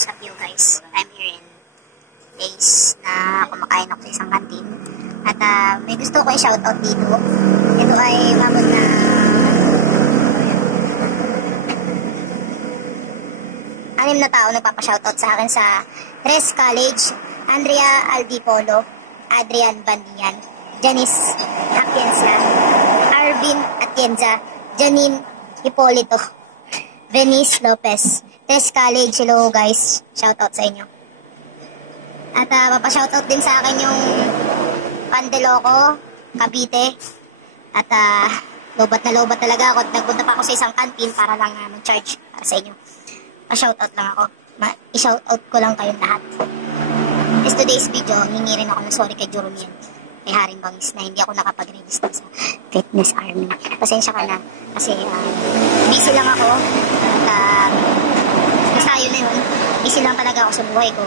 What's up you guys? I'm here in days na kumakain ako sa isang kantin. At may gusto ko i-shoutout dito. Ito ay mamon na anim na tao nagpapa-shoutout sa akin sa Tres College. Andrea Aldipolo, Adrian Bandian, Janice Atienza, Arvin Atienza, Janine Hipolito, Venice Lopez. Tres College, hello guys. Shoutout sa inyo. At mapa-shoutout din sa akin yung Pandeloko, Cavite. At lobat na lobat talaga ako. Nagpunta pa ako sa isang canteen para lang mag-charge para sa inyo. Pa-shoutout lang ako. I-shoutout ko lang kayong lahat. This today's video, hingi rin ako ng sorry kay Jurumian, kay Haring Bangis na hindi ako nakapag-register sa Fitness Army. Pasensya ka na kasi busy lang ako. At masayo na yun. Busy lang talaga ako sa buhay ko.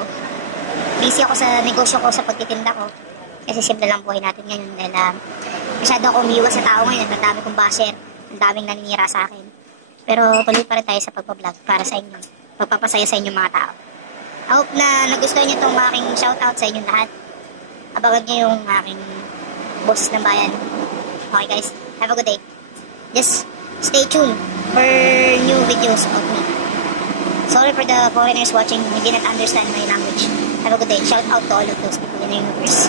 Busy ako sa negosyo ko, sa pagtitinda ko. Kasi simple lang buhay natin ngayon dahil masyado ako umiwas sa tao ngayon. Ang dami kong basher, ang daming naninira sa akin. Pero tuloy pa rin tayo sa pagpa-vlog para sa inyo. Pagpapasaya sa inyo mga tao. I hope na nagustuhan nyo itong aking shoutout sa inyo lahat. Abangan nyo yung aking boses ng bayan. Okay guys, have a good day. Just stay tuned for new videos of me. Sorry for the foreigners watching who didn't understand my language. Have a good day. Shout out to all of those people in the universe.